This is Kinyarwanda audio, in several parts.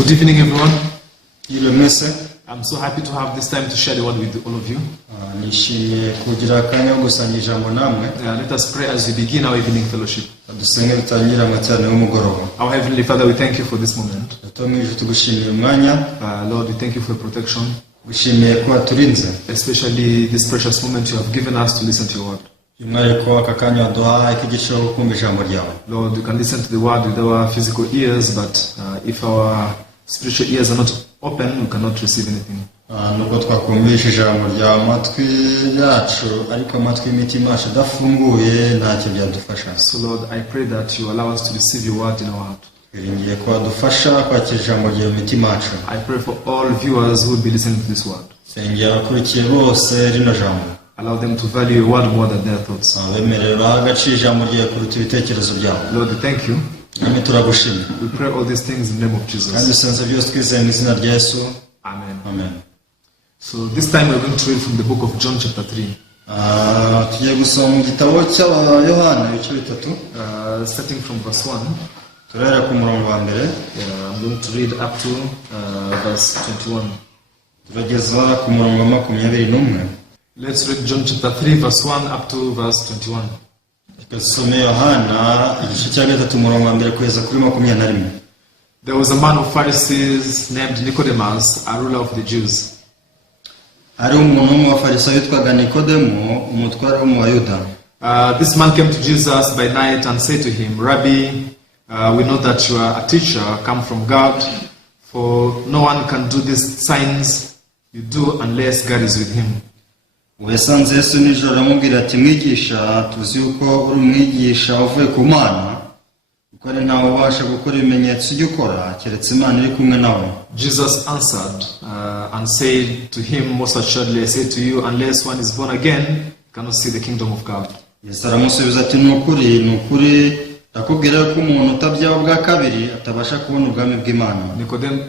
Good evening, everyone. Ile mese I'm so happy to have this time to share the word with all of you. nishimiye kugira akanya ko gusangira ijambo namwe. Let us pray as we begin our evening fellowship. Dusenge dutangira amateraniro y'umugoroba. Our Heavenly Father, we thank you for this moment. Tutamwije tugushimiye umwanya. Lord, we thank you for your protection. Gushimiye ko aturinze. Especially this precious moment you have given us to listen to your word. Imwareko akakanya waduha ikigisho kumva ijambo ryawe. Lord, you can listen to the word with our physical ears, but if our spiritual ears are not open, we cannot receive anything. Nuko twakumvisha ijambo rya amatwi yacu ariko amatwi y'imitima yacu adafunguye ntacyo byadufasha. So Lord, I pray that you allow us to receive your word in our heart. Biringiye ko adufasha kwakira ijambo rya imitima yacu. I pray for all viewers who will be listening to this word. Sengera abakurikiye bose rino jambo. Allow them to value your word more than their thoughts. Bemerera agaciro ijambo ryawe kuruta ibitekerezo byabo. Lord, we thank you. Nami turagushimira. We pray all these things in the name of Jesus. Kandi dusenze byose twizeye mu izina rya Yesu. Amen. Amen. So this time we're going to read from the book of John chapter 3. Tugiye gusoma mu gitabo cya Yohana ibice bitatu. Starting from verse 1. Turahera ku murongo wa mbere. I'm going to read up to verse 21. Turageza ku murongo wa 21. Let's read John chapter 3 verse 1 up to verse 21. Dusome Yohana igice cya gatatu umurongo wa mbere kugeza kuri 21. There was a man of Pharisees named Nicodemus, a ruler of the Jews. Hari umuntu w'Umufarisayo witwaga Nikodemo, umutware wo mu Bayuda. This man came to Jesus by night and said to him, Rabbi, we know that you are a teacher come from God, for no one can do these signs you do unless God is with him. Wesanze Yesu nijoro aramubwira ati mwigisha tuzi yuko uri umwigisha uvuye ku Mana kuko ari ntawe ubasha gukora ibimenyetso ujya ukora keretse Imana iri kumwe nawe. Jesus answered and said to him, most assuredly I say to you, unless one is born again, you cannot see the kingdom of God. Yesu aramusubiza ati ni ukuri ndakubwira ko umuntu utabyawe bwa kabiri atabasha kubona ubwami bw'Imana.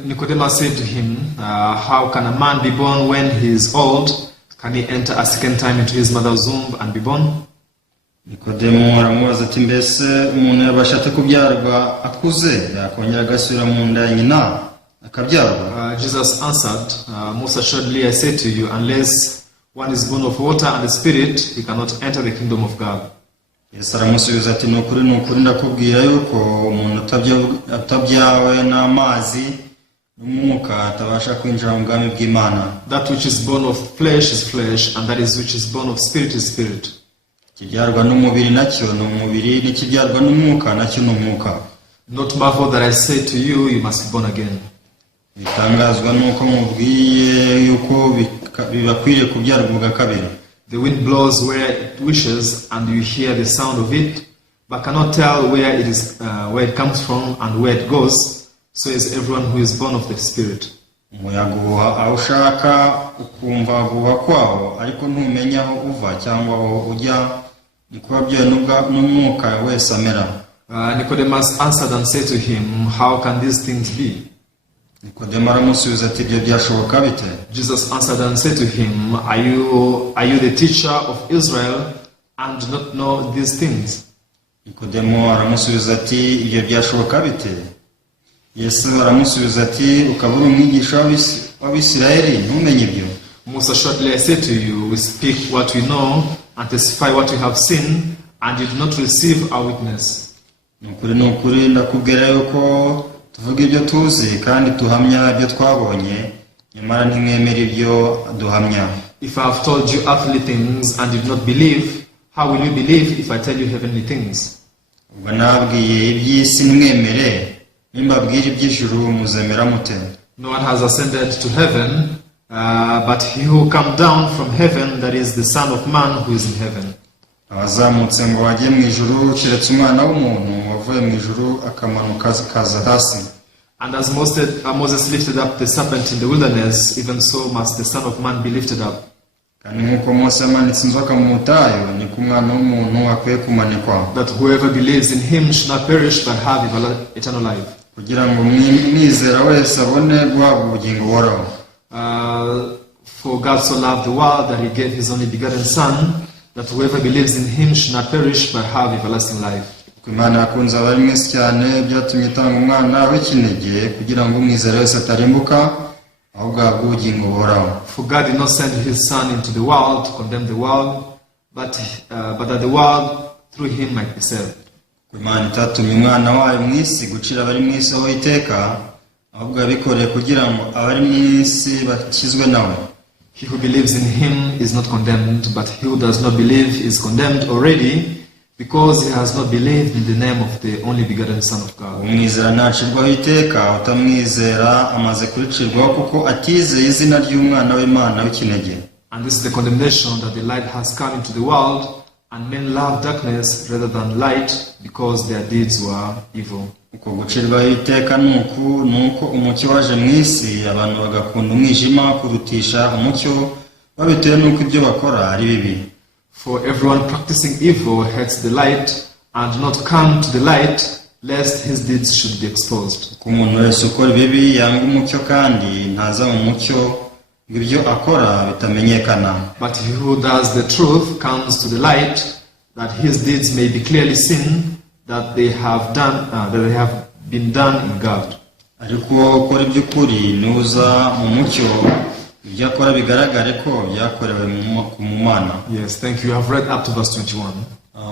Nicodemus said to him, how can a man be born when he is old? Can he enter a second time into his mother's womb and be born? Nikodemo aramubaza ati mbese umuntu yabasha ate kubyarwa akuze yakongera agasubira mu nda ya nyina akabyarwa? Jesus answered, most assuredly I say to you, unless one is born of water and the Spirit, he cannot enter the kingdom of God. Yesu aramusubiza ati ni ukuri ndakubwira yuko umuntu atabyawe n'amazi n'umwuka atabasha kwinjira mu bwami bw'Imana. That which is born of flesh is flesh, and that is which is born of spirit is spirit. Ikibyarwa n'umubiri nacyo ni umubiri, n'ikibyarwa n'umwuka nacyo ni umwuka. Not marvel that I say to you, you must be born again. Bitangazwa nuko mubwiye yuko bibakwiriye kubyarwa ubwa kabiri. The wind blows where it wishes, and you hear the sound of it, but cannot tell where it comes from and where it goes. So is everyone who is born of the Spirit. Umuyaga uhuha aho ushaka ukumva guhuha kwawo ariko ntumenya aho uva cyangwa aho ujya, niko wabyawe n'umwuka wese amera. Nicodemus answered and said to him, how can these things be? Nikodemo aramusubiza ati ibyo byashoboka bite? Jesus answered and said to him, are you the teacher of Israel and do not know these things? Nikodemo aramusubiza ati ibyo byashoboka bite? Yesu aramusubiza ati ukaba uri umwigisha w'Abisirayeli ntumenye ibyo? Most assuredly I say to you, we speak what we know and testify what we have seen, and you do not receive our witness. Ni ukuri ndakubwira yuko tuvuga ibyo tuzi kandi tuhamya ibyo twabonye, nyamara ntimwemera ibyo duhamya. If I have told you earthly things and you do not believe, how will you believe if I tell you heavenly things? Ubwo nabwiye iby'isi ntimwemere, nimbabwira iby'ijuru muzemera mute? No one has ascended to heaven, but he who come down from heaven, that is the Son of Man who is in heaven. Abazamutse ngo bajye mu ijuru keretse umwana w'umuntu wavuye mu ijuru akamanuka akaza hasi. And as Moses lifted up the serpent in the wilderness, even so must the Son of Man be lifted up. Kandi nk'uko Mose yamanitse inzoka mu butayu, niko umwana w'umuntu akwiye kumanikwa. That whoever believes in him should not perish but have eternal life. Kugira ngo mwizera wese abone guhabwa ubugingo buhoraho. For God so loved the world that he gave his only begotten Son, that whoever believes in him should not perish but have everlasting life. Imana yakunze abari mwese cyane byatumye itanga umwana w'ikinege kugira ngo umwizera wese atarimbuka ahubwo ahabwe ubugingo buhoraho. For God did not send his Son into the world to condemn the world, but that the world through him might be saved. Imana itatumye umwana wayo mu isi gucira abari mu isi aho iteka, ahubwo yabikoreye kugira ngo abari mu isi bakizwe nawe. He who believes in him is not condemned, but he who does not believe is condemned already, because he has not believed in the name of the only begotten Son of God. Umwizera ntacirwaho iteka, utamwizera amaze kuricirwaho kuko atizeye izina ry'umwana w'Imana w'ikinege. And this is the condemnation, that the light has come into the world, and men love darkness rather than light, because their deeds were evil. Uko gucirwaho iteka nuko umucyo waje mu isi, abantu bagakunda umwijima kurutisha umucyo, babitewe nuko ibyo bakora ari bibi. For everyone practicing evil hates the light, and do not come to the light, lest his deeds should be exposed. Ku muntu wese ukora ibibi yanga umucyo kandi ntaza mu mucyo ngo ibyo akora bitamenyekana. But he who does the truth comes to the light, that his deeds may be clearly seen, that they have been done in God. Ariko ukora iby'ukuri nuza mu mucyo, ibyo akora bigaragare ko byakorewe mu Mana. Yes, thank you. I have read up to verse 21.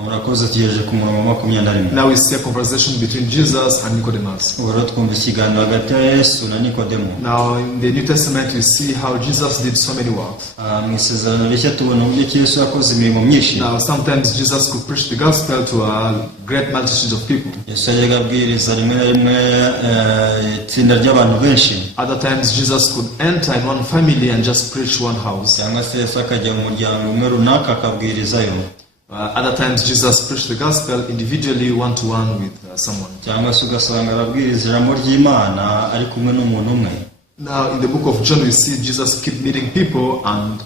Murakoze tugejeje ku murongo wa 21. Now we see a conversation between Jesus and Nicodemus. Ubwo twumva ikiganiro hagati ya Yesu na Nikodemo. Now in the New Testament we see how Jesus did so many works. Mu Isezerano Rishya tubona uburyo Yesu yakoze imirimo myinshi. Now sometimes Jesus could preach the gospel to a great multitude of people. Yesu yajyaga abwiriza rimwe na rimwe itsinda ry'abantu benshi. Other times Jesus could enter in one family and just preach one house. Cyangwa se Yesu akajya mu muryango umwe runaka akabwirizayo. Other times Jesus preached the gospel individually, one-to-one with someone. Cyangwa se ugasanga arabwiriza ijambo ry'Imana ari kumwe n'umuntu umwe. Now in the book of John we see Jesus keep meeting people and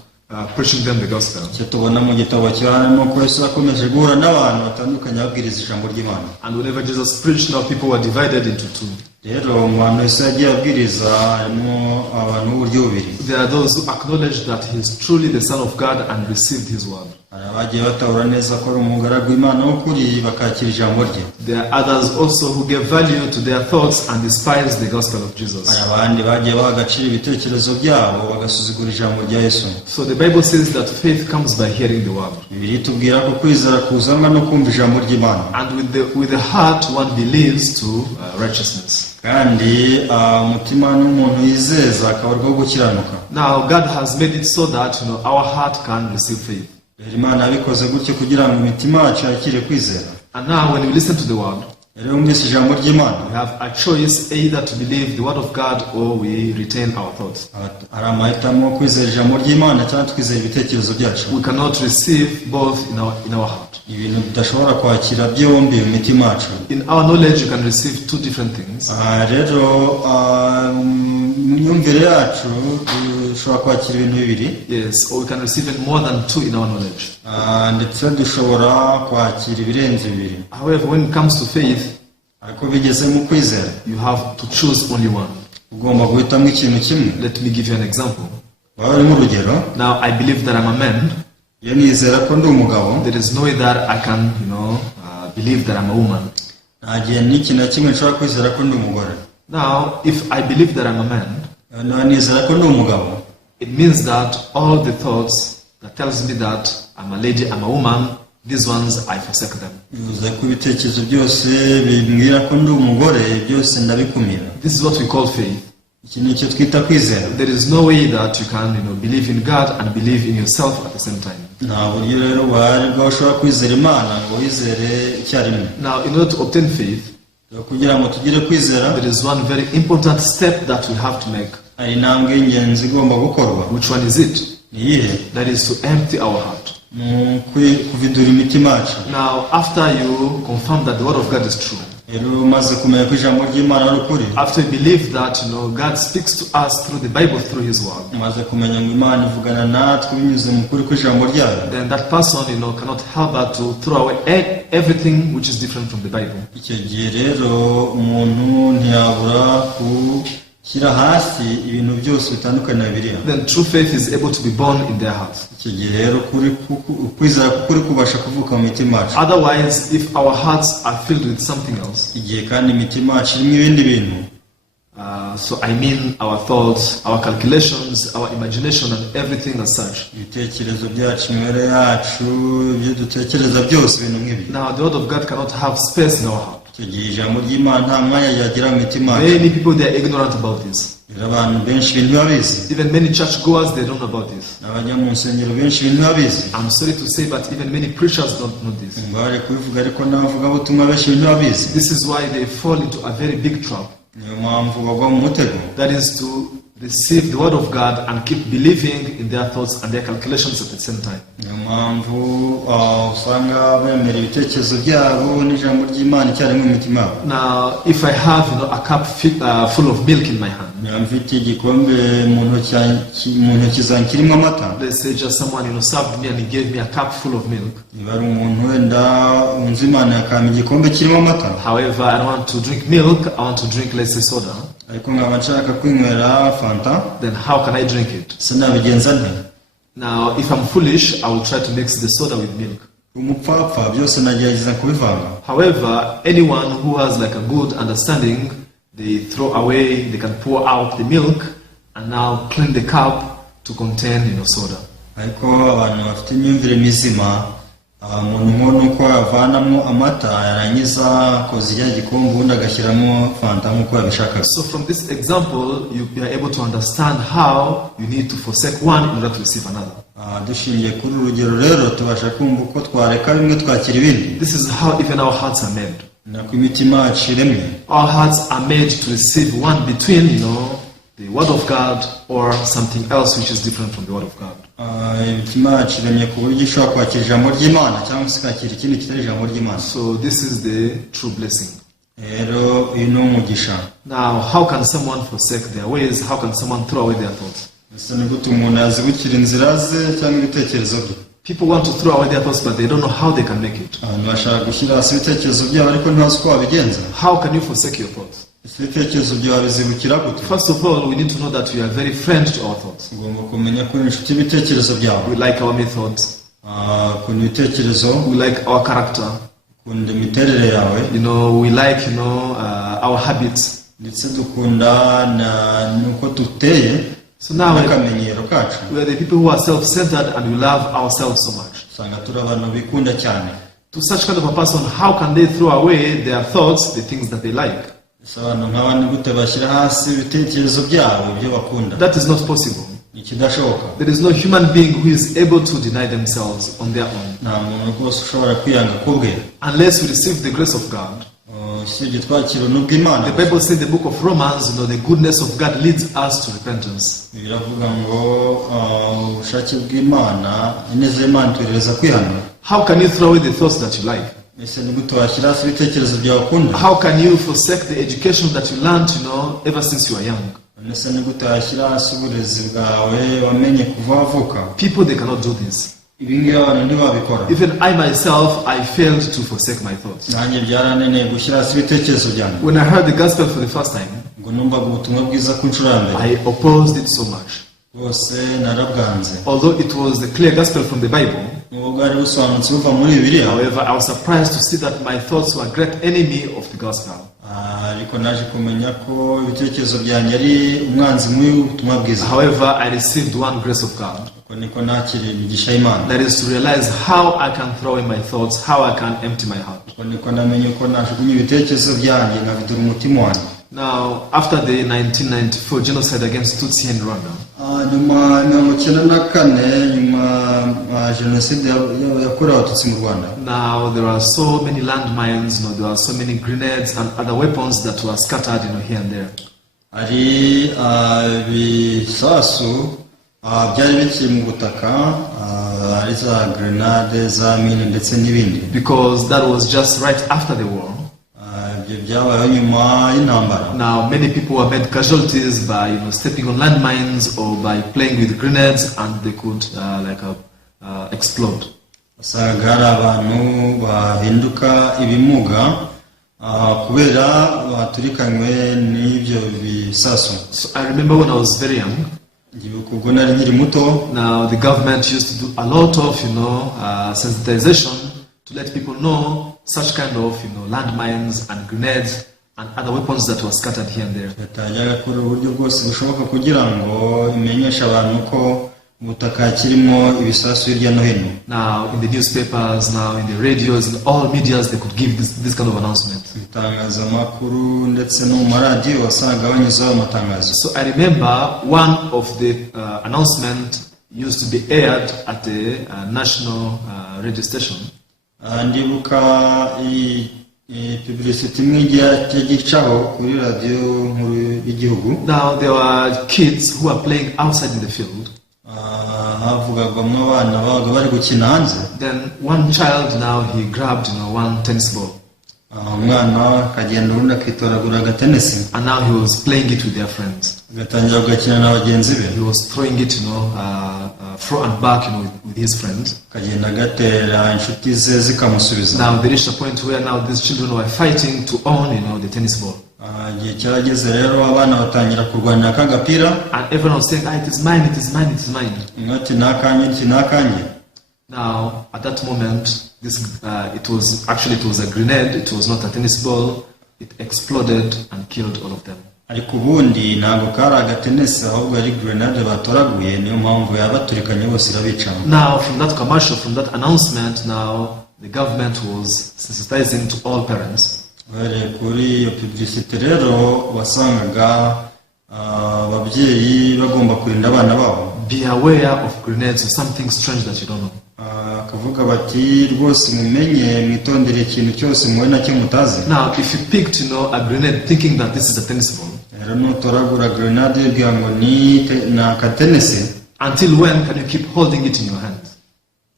preaching them the gospel. Cyo tubona mu gitabo cy'Yohana ko Yesu akomeje guhura n'abantu batandukanye abwiriza ijambo ry'Imana. And whenever Jesus preached, now people were divided into two. Rero mu bantu Yesu yagiye abwiriza harimo abantu b'uburyo bubiri. There are those who acknowledge that he is truly the Son of God and received his word. Hari abagiye batahura neza ko ari umugaragu w'Imana w'ukuri bakakira ijambo rye. There are others also who gave value to their thoughts and despised the gospel of Jesus. Hari abandi bagiye baha agaciro ibitekerezo byabo bagasuzugura ijambo rya Yesu. So the Bible says that faith comes by hearing the word. Bibiliya itubwira ko kwizera kuzanwa no kumva ijambo ry'Imana. And with the heart one believes to righteousness. Kandi umutima n'umuntu yizeza akabarwaho gukiranuka. Now God has made it so that our heart can receive faith. Imana yabikoze gutyo kugira ngo imitima yacu yakire kwizera. And now when we listen to the word, rero mwese ijambo ry'Imana, we have a choice either to believe the word of God or we retain our thoughts. hari amahitamo kwizera ijambo ry'Imana cyangwa twizera ibitekerezo byacu. We cannot receive both in our heart. Ibintu tudashobora kwakira byombi mu mitima yacu. In our knowledge you can receive two different things. Rero mu myumvire yacu dushobora kwakira ibintu bibiri. Yes, or we can receive it more than two in our knowledge. Ndetse dushobora kwakira ibirenze bibiri. However, when it comes to faith, ariko bigeze mu kwizera, you have to choose only one. ugomba guhitamo ikintu kimwe. Let me give you an example. Wawe mu rugero. Now I believe that I'm a man. Iyo nizera ko ndi umugabo. There is no way that I can, believe that I'm a woman. Nta gihe n'ikintu na kimwe nshobora kwizera ko ndi umugore. Now, if I believe that I'm a man, nizera ko ndi umugabo, it means that all the thoughts that tells me that I'm a lady, I'm a woman, these ones I forsake them. bivuze ko ibitekerezo byose bimbwira ko ndi umugore byose ndabikumira. This is what we call faith. Iki ni cyo twita kwizera. There is no way that you can, believe in God and believe in yourself at the same time. Nta buryo rero buhari bwo ushobora kwizera Imana ngo wizere icyarimwe. Now, in order to obtain faith, kugira ngo tugire kwizera, there is one very important step that we have to make. hari intambwe y'ingenzi igomba gukorwa. Which one is it? Ni iyihe? That is to empty our heart. Kuvidura imitima yacu. Now, after you confirm that the word of God is true, rero umaze kumenya ko ijambo ry'Imana ari ukuri, after you believe that God speaks to us through the Bible, through His word, umaze kumenya ngo Imana ivugana natwe binyuze mu kuri kw'ijambo ryayo, then that person cannot help but to throw away everything which is different from the Bible. icyo gihe rero umuntu ntiyabura shyira hasi ibintu byose bitandukanye na Bibiliya. then true faith is able to be born in their hearts. Icyo gihe rero kwizera kuri kubasha kuvuka mu mitima yacu. Otherwise, if our hearts are filled with something else, Igihe kandi imitima yacu irimo ibindi bintu, so I mean our thoughts, our calculations, our imagination and everything as such. ibitekerezo byacu, imibare yacu, ibyo dutekereza byose, ibintu nk'ibi. Now the word of God cannot have space in our heart. Icyo gihe ijambo ry'Imana nta mwanya ryagira mu mitima yacu. Many people, they are ignorant about this. Rero abantu benshi ibintu ntibabizi. Even many church goers, they don't know about this. Abajya mu nsengero benshi ibintu ntibabizi. I'm sorry to say, but even many preachers don't know this. Mbare kubivuga ariko n'abavugabutumwa benshi ibintu ntibabizi. This is why they fall into a very big trap. Niyo mpamvu bagwa mu mutego. That is to receive the word of God and keep believing in their thoughts and their calculations at the same time. Niyo mpamvu usanga bemera ibitekerezo byabo n'ijambo ry'Imana icyarimwe mu mitima yabo. Now, if I have a cup full of milk in my hand, Niyo mfite igikombe mu ntoki zanjye kirimo amata. let's say just someone served me and he gave me a cup full of milk. Niba ari umuntu wenda wunze Imana yakampa igikombe kirimo amata. However, I don't want to drink milk, I want to drink, let's say, soda. Ariko nkaba nshaka kwinywera fanta, Then how can I drink it? se nabigenza nte? Now, if I'm foolish, I will try to mix the soda with milk. Umupfapfa byose nagerageza kubivanga. However, anyone who has like a good understanding, they throw away, they can pour out the milk and now clean the cup to contain soda. Ariko abantu bafite imyumvire mizima, umuntu nk'uwo uko yavanamo amata yarangiza koza ya gikombe ubundi agashyiramo fanta nk'uko yabishakaga. So from this example, you are able to understand how you need to forsake one in order to receive another. Dushingiye kuri urugero rero tubasha kumva uko twareka bimwe twakira ibindi. This is how even our hearts are made. Nako imitima yacu iremye. Our hearts are made to receive one between, the word of God or something else which is different from the word of God. Imitima yacu iremye ku buryo ishobora kwakira ijambo ry'Imana cyangwa se ikakira ikindi kitari ijambo ry'Imana. So this is the true blessing. Rero uyu ni umugisha. Now, how can someone forsake their ways? How can someone throw away their thoughts? Ese ni gute umuntu yazibukira inzira ze cyangwa ibitekerezo bye? People want to throw away their thoughts, but they don't know how they can make it. Abantu bashaka gushyira hasi ibitekerezo byabo ariko ntibazi uko wabigenza. How can you forsake your thoughts? Ibitekerezo byawe bizibukira gute? First of all, we need to know that we are very friend to our thoughts. Ugomba kumenya ko inshuti y'ibitekerezo byawe. We like our methods. Ukunda ibitekerezo. We like our character. Ukunda imiterere yawe. We like, our habits. Ndetse dukunda nuko tuteye. So now akamenyero kacu. We are the people who are self-centered and we love ourselves so much. Usanga turi abantu bikunda cyane. To such kind of a person, how can they throw away their thoughts, the things that they like? Abantu nk'abandi gute bashyira hasi ibitekerezo byabo ibyo bakunda? That is not possible. Ikidashoboka. There is no human being who is able to deny themselves on their own. Nta muntu rwose ushobora kwiyanga kubwe. Unless we receive the grace of God. Usibye twakira ubuntu bw'Imana. The Bible says in the book of Romans, the goodness of God leads us to repentance. Biravuga ngo ubushake bw'Imana, ineza y'Imana itwereza kwihana. How can you throw away the thoughts that you like? Ese ni gute washyira hasi ibitekerezo byawe ukunda? How can you forsake the education that you learned, ever since you are young? Ese ni gute washyira hasi uburezi bwawe wamenye kuva wavuka? People, they cannot do this. Ibi ngibi abantu ntibabikora. Even I myself, I failed to forsake my thoughts. Nanjye byarananiye gushyira hasi ibitekerezo byanjye. When I heard the gospel for the first time, ngo numvaga ubutumwa bwiza ku nshuro ya mbere. I opposed it so much. Bwose narabwanze. Although it was the clear gospel from the Bible, nubwo bwari busobanutse buva muri Bibiliya. However, I was surprised to see that my thoughts were a great enemy of the gospel. Ariko naje kumenya ko ibitekerezo byanjye ari umwanzi muri ubutumwa bwiza. However, I received one grace of God. Niko nakiriye imigisha y'Imana. That is to realize how I can throw away my thoughts, how I can empty my heart. Niko namenye ko najugunya ibitekerezo byanjye nkabidura umutima wanjye. Now, after the 1994 genocide against Tutsi in Rwanda, nyuma nyuma jenoside yakorewe Abatutsi mu Rwanda. Now there are so many landmines, there are so many grenades and other weapons that were scattered, here and there. Ari bisasu byari bikiri mu butaka, ari za grenade, za mine ndetse n'ibindi. Because that was just right after the war. Now many people were made casualties by stepping on landmines or by playing with grenades, and they could explode. Usanga hari abantu bahinduka ibimuga kubera baturikanywe n'ibyo bisasu. So I remember when I was very young. Ubwo nari nkiri muto. Now the government used to do a lot of, sensitization to let people know such kind of, landmines and grenades and other weapons that were scattered here and there. Yatangaga kuri uburyo bwose bushoboka kugira ngo imenyeshe abantu ko ubutaka kirimo ibisasu hirya no hino. Now in the newspapers, now in the radios, in all medias, they could give this kind of announcement. Itangazamakuru ndetse no mu maradiyo wasangaga banyuzaho amatangazo. So I remember one of the announcement used to be aired at the national radio station. Ndibuka publicity imwe gicaho kuri radio nkuru y'igihugu. Now there were kids who were playing outside in the field. Havugagwamo abana babaga bari gukina hanze. Then one child now he grabbed one tennis ball. Umwana akagenda urundi akitoragura agatenesi. And now he was playing it with their friends. Agatangira gukina na bagenzi be. He was throwing it, front and back, with his friends. Akagenda agatera inshuti ze zikamusubiza. Now they reached a point where now these children were fighting to own, the tennis ball. Igihe cyarageze rero abana batangira kurwanira akagapira. And everyone was saying, it is mine, it is mine, it is mine. Ati nakanye, iki nakanye. Now at that moment, it was a grenade. It was not a tennis ball. It exploded and killed all of them. Ariko ubundi ntabwo kari agatenesi ahubwo ari grenade batoraguye, niyo mpamvu yabaturikanye bose irabica. Now from that commercial, from that announcement, now the government was sensitizing to all parents. Kuri iyo publicity rero wasangaga ababyeyi bagomba kurinda abana babo. Be aware of grenades or something strange that you don't know. Kavuga bati rwose mumenye mwitondere ikintu cyose muwe nacyo mutazi. Now if you picked a grenade thinking that this is a tennis ball, rero nutoragura grenade bya ngo ni akatenesi, until when can you keep holding it in your hand?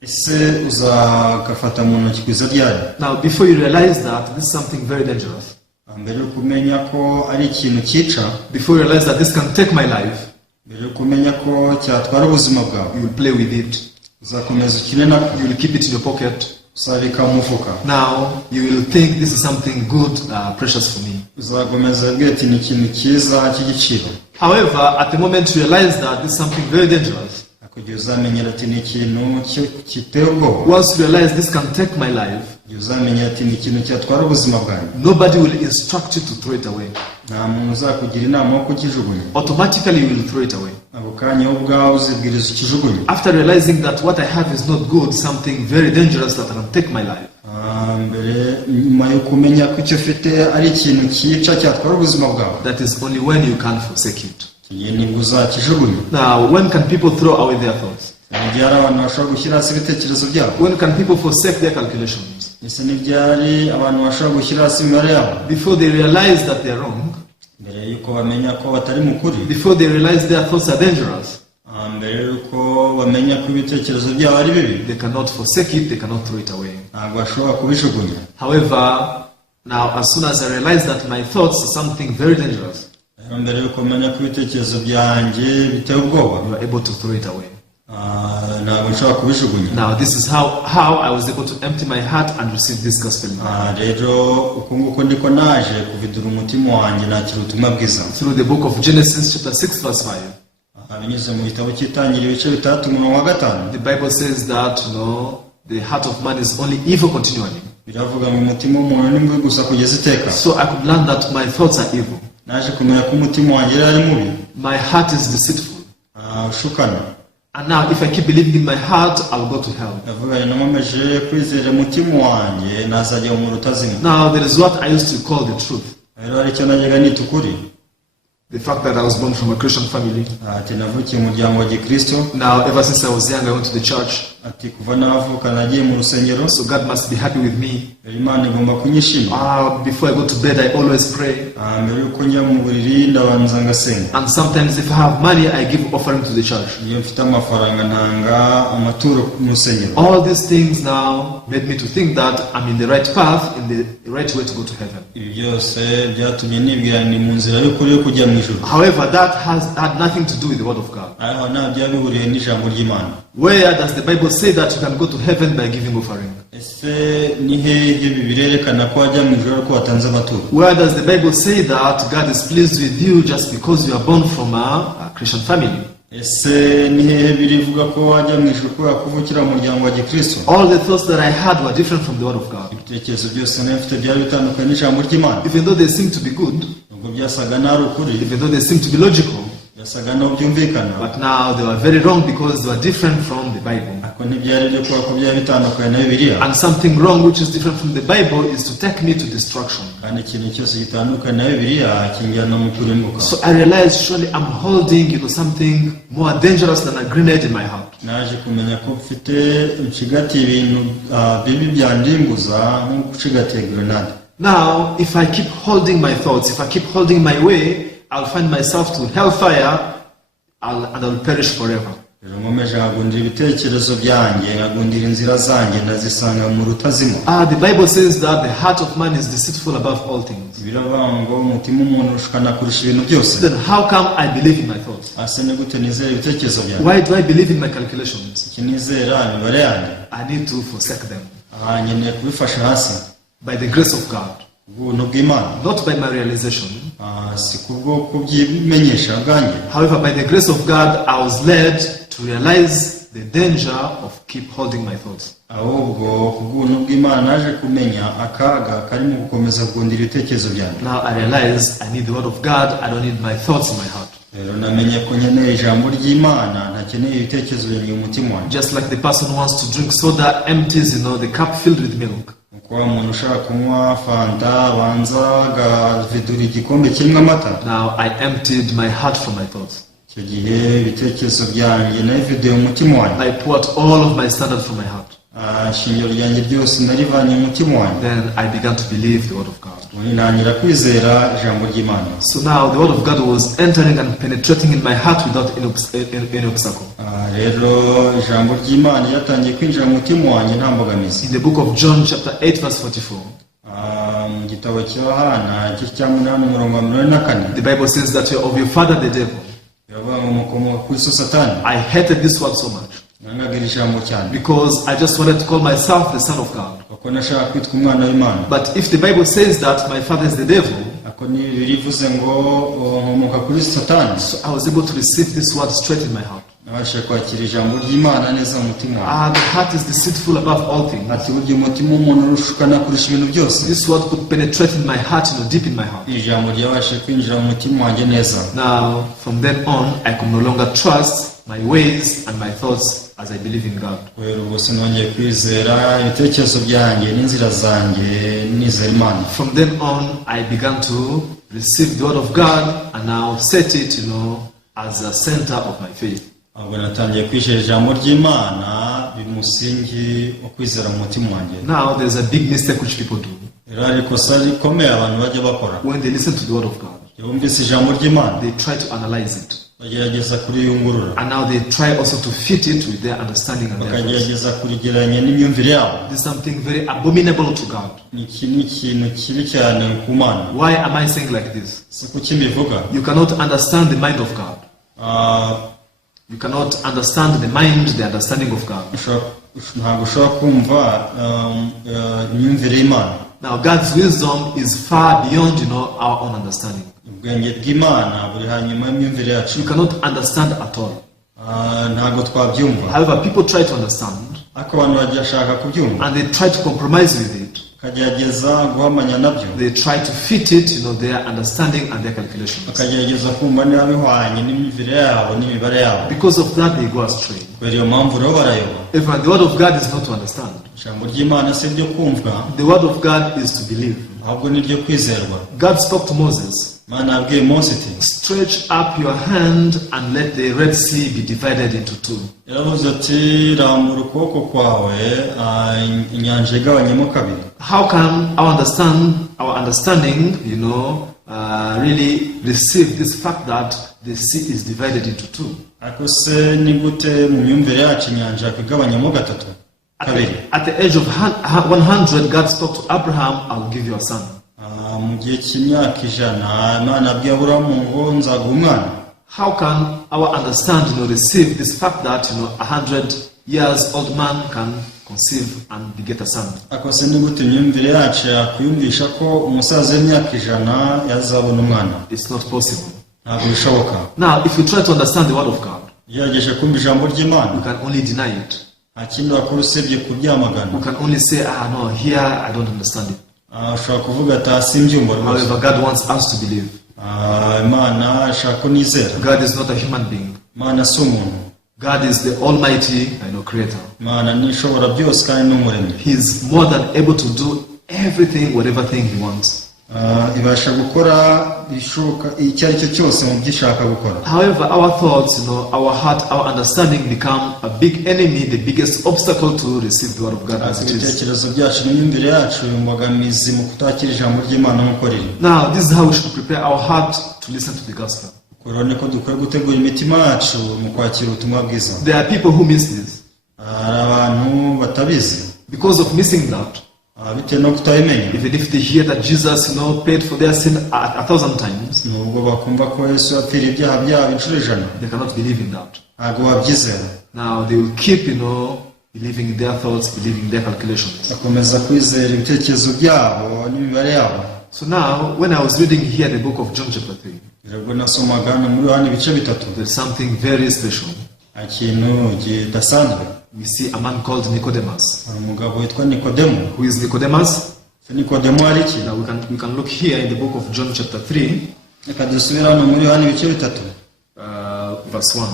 Ese uzagafata mu ntoki kwiza ryari? Now before you realize that this is something very dangerous, mbere yo kumenya ko ari ikintu cyica, before you realize that this can take my life, mbere yo kumenya ko cyatwara ubuzima bwawe, you will play with it. Uzakomeza ukine nako. You will keep it in your pocket. Uzabika mu mufuka. Now you will think this is something good, precious for me. Uzakomeza bwete ni ikintu cyiza cy'igiciro. However, at the moment you realize that this is something very dangerous, kugira uzamenyera ati ni ikintu kiteye ubwoba. once you realize this can take my life, uzamenyera ati ni ikintu cyatwara ubuzima bwanjye, nobody will instruct you to throw it away. nta muntu uzakugira inama yo kukijugunya. Automatically you will throw it away. Ako kanya ubwawe uzibwiriza ukijugunya. After realizing that what I have is not good, something very dangerous that can take my life, mbere nyuma yo kumenya ko icyo ufite ari ikintu cyica cyatwara ubuzima bwawe, that is only when you can forsake it. nibwo uzakijugunya. Now when can people throw away their thoughts? Ibyari abantu bashobora gushyira hasi ibitekerezo byabo. When can people forsake their calculations? Ese n'ibyari abantu bashobora gushyira hasi imibare yabo. Before they realize that they are wrong, mbere yuko bamenya ko batari mu kuri, before they realize their thoughts are dangerous, mbere yuko bamenya ko ibitekerezo byabo ari bibi, they cannot forsake it, they cannot throw it away. ntabwo bashobora kubijugunya. However, now as soon as I realize that my thoughts are something very dangerous, mbere yuko menya ko ibitekerezo byanjye biteye ubwoba, you are able to throw it away. ntabwo nshobora kubijugunya. Now this is how I was able to empty my heart and receive this gospel. Rero uko nguko ndiko naje kuvidura umutima wanjye nakira ubutumwa bwiza. Through the book of Genesis chapter 6 verse 5. Binyuze mu gitabo cy'Itangiriro ibice 3:5. The Bible says that the heart of man is only evil continually. Biravuga mu mutima w'umuntu ni mubi gusa kugeza iteka. So I could learn that my thoughts are evil. Naje kumenya ko umutima wanjye ari mubi. My heart is deceitful. Ushukana. And now if I keep believing in my heart, I'll go to hell. Ndavuga namumeje kwizera umutima wanjye nazajya mu rutazima. Now there is what I used to call the truth. Rero ari cyo najyaga nita ukuri. The fact that I was born from a Christian family. Ati navukiye mu muryango wa Gikristo. Now ever since I was young I went to the church. Ati kuva navuka nagiye mu rusengero. So God must be happy with me. Imana igomba kunyishima. Before I go to bed I always pray. Mbere yuko njya mu buriri ndabanza ngasenga. And sometimes if I have money I give offering to the church. Iyo mfite amafaranga ntanga amaturo mu rusengero. All these things now made me to think that I'm in the right path, in the right way to go to heaven. Ibi byose byatumye nibwira ni mu nzira y'ukuri yo kujya mu ijuru. However, that had nothing to do with the word of God. Nta byabihuriye n'ijambo ry'Imana. Where does the Bible say that you can go to heaven by giving offering? ese ni hehe bibirerekana ko wajya mu ijuru ko watanze amaturo? Where does the Bible say that God is pleased with you just because you are born from a Christian family? ese ni hehe birivuga ko wajya mu ijuru kubera kuvukira mu muryango wa gikristo? All the thoughts that I had were different from the word of God. ibitekerezo byose nafite byari bitandukanye n'ijambo ry'Imana. Even though they seem to be good, nubwo byasaga n'ari ukuri, even though they seem to be logical, byasaga n'aho byumvikana, but now they were very wrong because they were different from the Bible. ariko ntibyari byo kuba ko byari bitandukanye na Bibiliya. And something wrong which is different from the Bible is to take me to destruction. kandi ikintu cyose gitandukanye na Bibiliya kinjyana mu kurimbuka. So I realized surely I'm holding, something more dangerous than a grenade in my heart. naje kumenya ko mfite nshigatiye ibintu bibi byandimbuza nko gucigatiye grenade. Now, if I keep holding my thoughts, if I keep holding my way, I'll find myself to hellfire and I'll perish forever. rero nkomeje nkagundira ibitekerezo byanjye, nkagundira inzira zanjye, ndazisanga mu rutazima. The Bible says that the heart of man is deceitful above all things. biravuga ngo umutima w'umuntu ushukana kurusha ibintu byose. Then how come I believe in my thoughts? ase ni gute nizera ibitekerezo byanjye? Why do I believe in my calculations? iki nizera imibare yanjye, I need to forsake them nkeneye kubifasha hasi by the grace of God, ubuntu bw'Imana, not by my realization. si kubwo kubyimenyesha bwanjye. However, by the grace of God, I was led to realize the danger of keep holding my thoughts. ahubwo kubw'ubuntu bw'Imana naje kumenya akaga karimo gukomeza kugundira ibitekerezo byanjye. Now I realize I need the word of God. I don't need my thoughts in my heart. rero namenye ko nkeneye ijambo ry'Imana, ntakeneye ibitekerezo byanjye mu mutima wanjye. Just like the person who wants to drink soda empties, the cup filled with milk. uko wa muntu ushaka kunywa fanta abanza agavidura igikombe kirimo amata. Now I emptied my heart from my thoughts. icyo gihe ibitekerezo byanjye nabividuye mu mutima wanjye. I poured all of my standard from my heart. ishingiro ryanjye ryose narivanye mu mutima wanjye. Then I began to believe the word of God. ntangira kwizera ijambo ry'Imana. So now the word of God was entering and penetrating in my heart without any obstacle. rero ijambo ry'Imana ryatangiye kwinjira mu mutima wanjye nta mbogamizi. In the book of John chapter 8 verse 44, mu gitabo cya Yohana igice cya 8:44, the Bible says that you're of your father the devil. biravuga ngo mukomoka kuri so Satani. I hated this word so much nangaga iri jambo cyane because I just wanted to call myself the son of God. kuko nashaka kwitwa umwana w'Imana. But if the Bible says that my father is the devil, ako ni birivuze ngo nkomoka kuri Satani, so I was able to receive this word straight in my heart. nabasha kwakira ijambo ry'Imana neza mu mutima wanjye. The heart is deceitful above all things. ati burya umutima w'umuntu urushukana kurusha ibintu byose. This word could penetrate in my heart, deep in my heart. ijambo ryabasha kwinjira mu mutima wanjye neza. Now, from then on, I could no longer trust my ways and my thoughts as I believe in God. kubera ubwo sinongeye kwizera ibitekerezo byanjye n'inzira zanjye nizera Imana. From then on, I began to receive the word of God and now set it, as a center of my faith. ahubwo natangiye kwizera ijambo ry'Imana bimusingi wo kwizera mu mutima wanjye. Now, there's a big mistake which people do. rero hari ikosa rikomeye abantu bajya bakora. When they listen to the word of God, iyo bumvise ijambo ry'Imana they try to analyze it. bagerageza kuriyungurura, And now they try also to fit it with their understanding and their thoughts. bakagerageza kurigeranya n'imyumvire yabo. This is something very abominable to God. iki ni ikintu kibi cyane ku Mana. Why am I saying like this? si kuki mbivuga. You cannot understand the mind of God. You cannot understand the mind, the understanding of God. ntabwo ushobora kumva imyumvire y'Imana. Now, God's wisdom is far beyond, our own understanding. ubwenge bw'Imana buri hanyuma y'imyumvire yacu. You cannot understand at all. ntabwo twabyumva. However, people try to understand ariko abantu bashaka kubyumva, and they try to compromise with it. bakagerageza guhamanya nabyo, They try to fit it, their understanding and their calculations. bakagerageza kumva niba bihwanye n'imyumvire yabo n'imibare yabo. Because of that, they go astray. kubera iyo mpamvu rero barayoba. If the word of God is not to understand, ijambo ry'Imana si iryo kumvwa, the word of God is to believe. ahubwo ni iryo kwizerwa. God spoke to Moses, Imana yabwiye Mose iti stretch up your hand and let the Red Sea be divided into two. yaravuze ati rambura ukuboko kwawe inyanja igabanyemo kabiri. How can our understanding, really receive this fact that the sea is divided into two? ariko se ni gute mu myumvire yacu inyanja igabanyemo gatatu kabiri? At the age of 100, God spoke to Abraham, I'll give you a son. mu gihe cy'imyaka 100 Imana yabwiye Aburahamu ngo nzaguha umwana. How can our understanding receive this fact that 100 years old man can conceive and beget a son? ako se ni gute imyumvire yacu yakuyumvisha ko umusaza w'imyaka 100 yazabona umwana? It's not possible. Ntabwo bishoboka. Now, if you try to understand the word of God, ugerageje kumva ijambo ry'Imana, you can only deny it. nta kindi wakora usibye kuryamagana. You can only say, no, here I don't understand it. ushobora kuvuga ati simbyumva rwose. However, God wants us to believe. Imana ashaka ko nizera. God is not a human being. Imana si umuntu. God is the Almighty, Creator. Imana ni ishobora byose kandi ni umuremyi. He is more than able to do everything, whatever thing He wants. ibasha gukora bishoboka icyo ari cyo cyose mu byo ishaka gukora. However, our thoughts, our heart, our understanding become a big enemy, the biggest obstacle to receive the word of God as it is. Ibitekerezo byacu n'imyumvire yacu imbogamizi mu kutakira ijambo ry'Imana nk'uko riri. Now, this is how we should prepare our heart to listen to the gospel. Kurone ko dukwiye gutegura imitima yacu mu kwakira ubutumwa bwiza. There are people who miss this. Hari abantu batabizi. Because of missing that, bitewe no kutabimenya. even if they hear that Jesus, paid for their sin 1,000 times, nubwo bakumva ko Yesu yapfiriye ibyaha byabo inshuro 100, they cannot believe in that. ntabwo babyizera. Now they will keep, believing in their thoughts, believing in their calculations. bakomeza kwizera ibitekerezo byabo n'imibare yabo. So now, when I was reading here the book of John chapter 3, rero nasomaga hano muri Yohana ibice 3, there's something very special. ikintu kidasanzwe. We see a man called Nicodemus. umugabo witwa Nikodemo. Who is Nicodemus? Nikodemo ari iki? Now we can look here in the book of John chapter 3, reka dusubire hano muri Yohana ibice 3, verse 1.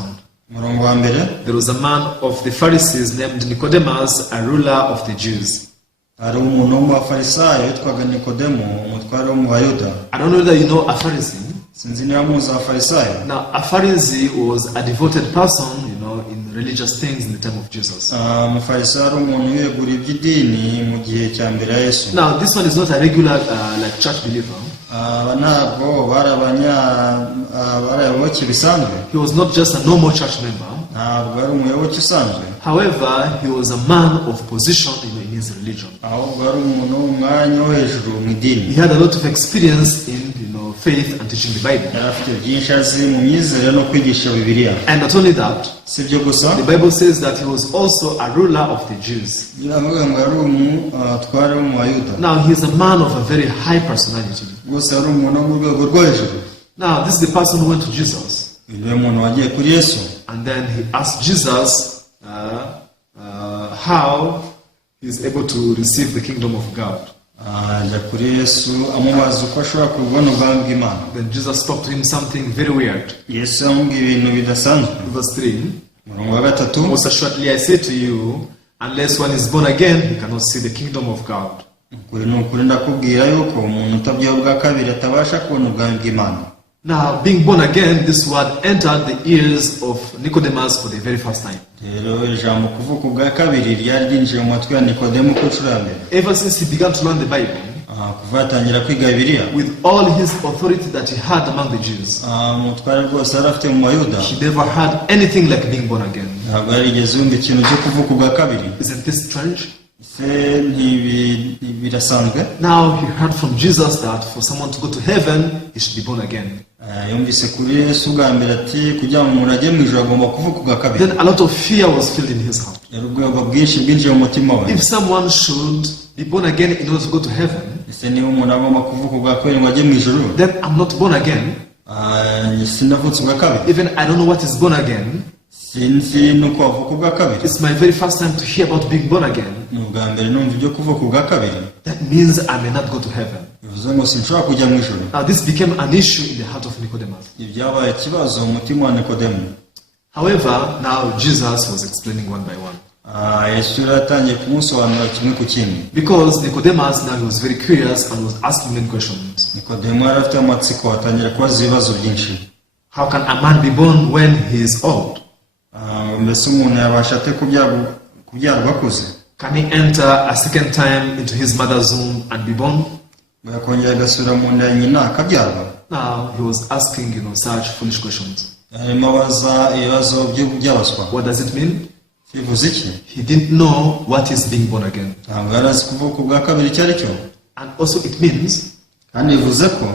umurongo wa mbere. There was a man of the Pharisees named Nicodemus, a ruler of the Jews. hari umuntu wo mu bafarisayo witwaga Nikodemo, umutware wo mu bayuda. I don't know whether you know a Pharisee. sinzi niba muzi abafarisayo. Now, a Pharisee was a devoted person, in religious things in the time of Jesus. umufarisayo ari umuntu wiyegura iby'idini mu gihe cya mbere ya Yesu. Now, this one is not a regular like church believer. ntabwo bari abayoboke bisanzwe. He was not just a normal church member. ntabwo ari umuyoboke usanzwe. However, he was a man of position in his religion. ahubwo ari umuntu w'umwanya wo hejuru mu idini. He had a lot of experience in faith and teaching the Bible. yari afite byinshi azi mu myizerere no kwigisha Bibiliya. And not only that, si byo gusa, the Bible says that he was also a ruler of the Jews. biravuga ngo ari umutware wo mu bayuda. Now, he is a man of a very high personality. gusa ari umuntu wo mu rwego rwo hejuru. Now, this is the person who went to Jesus. uyu muntu wagiye kuri Yesu. And then he asked Jesus how he is able to receive the kingdom of God. ajya kuri Yesu amubaza uko ashobora kubona ubwami bw'Imana. Then Jesus spoke to him something very weird. Yesu yamubwiye ibintu bidasanzwe. Verse 3. umurongo wa 3. Most assuredly I say to you, unless one is born again, he cannot see the kingdom of God. ukuri ni ukuri ndakubwira yuko umuntu utabyawe ubwa kabiri atabasha kubona ubwami bw'Imana. Now, being born again, this word entered the ears of Nicodemus for the very first time. rero ijambo kuvuka ubwa kabiri ryari ryinjiye mu matwi ya Nikodemo ku nshuro ya mbere. Ever since he began to learn the Bible, kuva yatangira kwiga Bibiliya, with all his authority that he had among the Jews, umutware rwose yari afite mu bayuda, he never had anything like being born again. ntabwo yarigeze yumva ikintu cyo kuvuka ubwa kabiri. Isn't this strange? se ntibirasanzwe. Now he heard from Jesus that for someone to go to heaven, he should be born again. yumvise kuri Yesu bwa mbere ati kugira ngo umuntu ajye mu ijuru agomba kuvuka ubwa kabiri. Then a lot of fear was filled in his heart. rero ubwoba bwinshi bwinjiye mu mutima we. If someone should be born again in order to go to heaven, ese niba umuntu agomba kuvuka ubwa kabiri ngo ajye mu ijuru, then I'm not born again. sinavutse ubwa kabiri. Even I don't know what is born again. sinzi nuko wavuka ubwa kabiri. It's my very first time to hear about being born again. ni ubwa mbere numva ibyo kuvuka ubwa kabiri. That means I may not go to heaven. bivuze ngo sinshobora kujya mu ijuru. Now this became an issue in the heart of Nicodemus. ibyabaye ikibazo mu mutima wa Nikodemo. However, now Jesus was explaining one by one. Yesu yatangiye kumusobanurira kimwe ku kindi. Because Nicodemus now he was very curious and was asking many questions. Nikodemo yari afite amatsiko, atangira kubaza ibibazo byinshi. How can a man be born when he is old? mbese umuntu yabasha ate kubyarwa akuze? Can he enter a second time into his mother's womb and be born? yakongera agasubira mu nda ya nyina akabyarwa? Now he was asking, such foolish questions. arimo abaza ibibazo by'abaswa. What does it mean? bivuze iki? He didn't know what is being born again. ntabwo yari azi kuvuka ubwa kabiri icyo ari cyo. And also it means kandi bivuze ko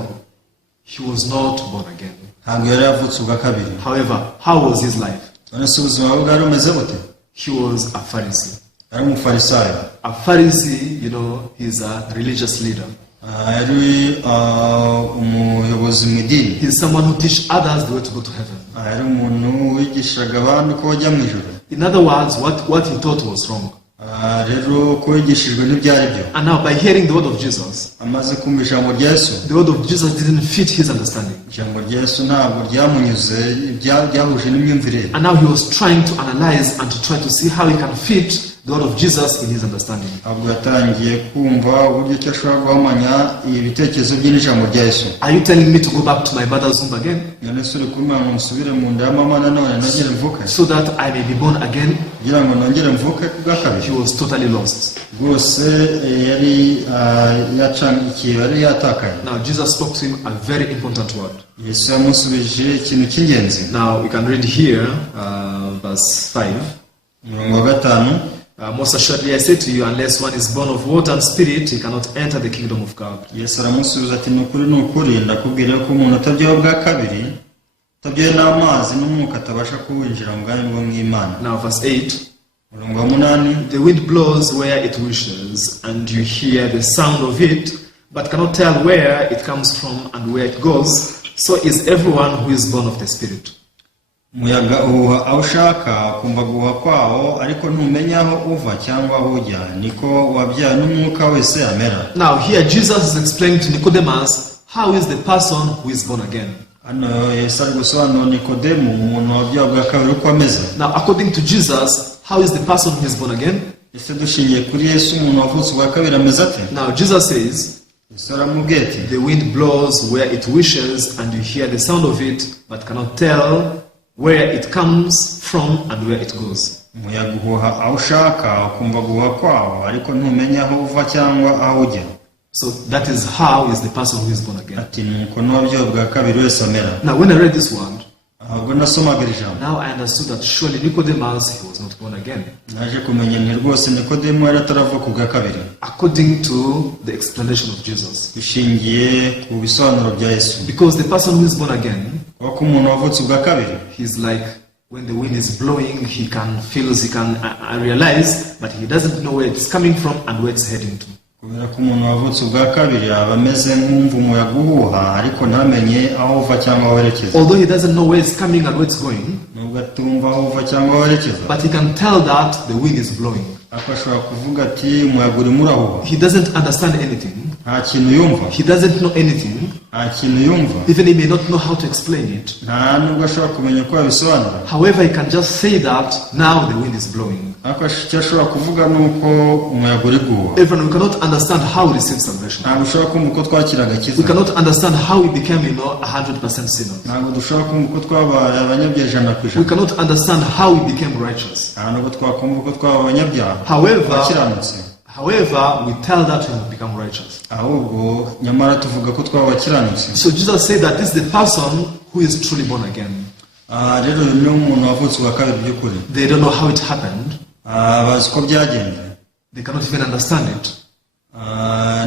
he was not born again. ntabwo yari yavutse ubwa kabiri. However, how was his life? none se ubuzima bwe bwari bumeze bute? He was a Pharisee. yari umufarisayo. A Pharisee, he's a religious leader. Yari umuyobozi mu idini. He's someone who teaches others the way to go to heaven. Yari umuntu wigishaga abantu ko bajya mu ijuru. In other words, what he thought was wrong. Rero ko yigishijwe n'ibyari byo. And now by hearing the word of Jesus, amaze kumva ijambo rya Yesu, the word of Jesus didn't fit his understanding. ijambo rya Yesu ntabwo ryamunyuze, ryahuje n'imyumvire. And now he was trying to analyze and to try to see how he can fit the word of Jesus in his understanding. Ntabwo yatangiye kumva uburyo ki ashobora guhamanya ibitekerezo bye n'ijambo rya Yesu. Are you telling me to go back to my mother's womb again? None se uri kumva ngo nsubire mu nda ya mama nanone nongere mvuke? So that I may be born again? Kugira ngo nongere mvuke bwa kabiri. He was totally lost. Rwose yari yacangikiwe, yari yatakaye. Now Jesus spoke to him a very important word. Yesu yamusubije ikintu cy'ingenzi. Now we can read here verse 5. Umurongo wa 5. Most assuredly I say to you, unless one is born of water and spirit, he cannot enter the kingdom of God. Yesu aramusubiza ati nukuri ndakubwira ko umuntu atabyaho bwa kabiri, atabyaho n'amazi n'umwuka atabasha kuwinjira mu bwami bwo mw'Imana. Now verse 8. Umurongo wa 8. The wind blows where it wishes, and you hear the sound of it, but cannot tell where it comes from and where it goes. So is everyone who is born of the Spirit. Umuyaga uhuha aho ushaka, kumva guhuha kwawo, ariko ntumenya aho uva cyangwa aho ujya, niko wabyawe n'umwuka wese amera. Now here Jesus is explaining to Nicodemus how is the person who is born again. Hano Yesu ari gusobanura Nikodemu, umuntu wabyawe bwa kabiri uko ameze. Now according to Jesus, how is the person who is born again? Ese dushingiye kuri Yesu, umuntu wavutse bwa kabiri ameze ate? Now Jesus says, Yesu aramubwira ati, the wind blows where it wishes, and you hear the sound of it, but cannot tell where it comes from and where it goes. Umuyaga uhuha aho ushaka, ukumva guhuha kwawo, ariko ntumenya aho uva cyangwa aho ujya. So that is how is the person who is born again. Ati nuko n'uwabyawe bwa kabiri wese amera. Now when I read this word, ahubwo nasomaga iri jambo, now I understood that surely Nicodemus, he was not born again. naje kumenya nti rwose Nikodemu yari ataravuka bwa kabiri. According to the explanation of Jesus. Dushingiye ku bisobanuro bya Yesu. Because the person who is born again, kuko umuntu wavutse bwa kabiri, he's like when the wind is blowing, he can realize, but he doesn't know where it's coming from and where it's heading to. kubera ko umuntu wavutse bwa kabiri aba ameze nk'umva umuyaga uhuha, ariko ntamenye aho uva cyangwa aho werekeza. Although he doesn't know where it's coming and where it's going, nubwo atumva aho uva cyangwa aho werekeza, but he can tell that the wind is blowing. ariko ashobora kuvuga ati umuyaga urimo urahuha. He doesn't understand anything. nta kintu yumva. He doesn't know anything. nta kintu yumva. Even he may not know how to explain it. nta nubwo ashobora kumenya uko yabisobanura. However, he can just say that now the wind is blowing. ariko icyo ashobora kuvuga ni uko umuyaga uri guhuha. Even we cannot understand how we receive salvation. ntabwo ushobora kumva uko twakira agakiza. We cannot understand how we became, 100% sinners. ntabwo dushobora kumva uko twabaye abanyabyaha ijana ku We ijana. cannot understand how we became righteous. nta nubwo twakumva uko twabaye abanyabyaha bakiranutse. However, we tell that we have become righteous. ahubwo nyamara tuvuga ko twaba bakiranutse. So Jesus said that this is the person who is truly born again. rero uyu ni umuntu wavutse bwa kabiri by'ukuri. They don't know how it happened. bazi uko byagenze. They cannot even understand it.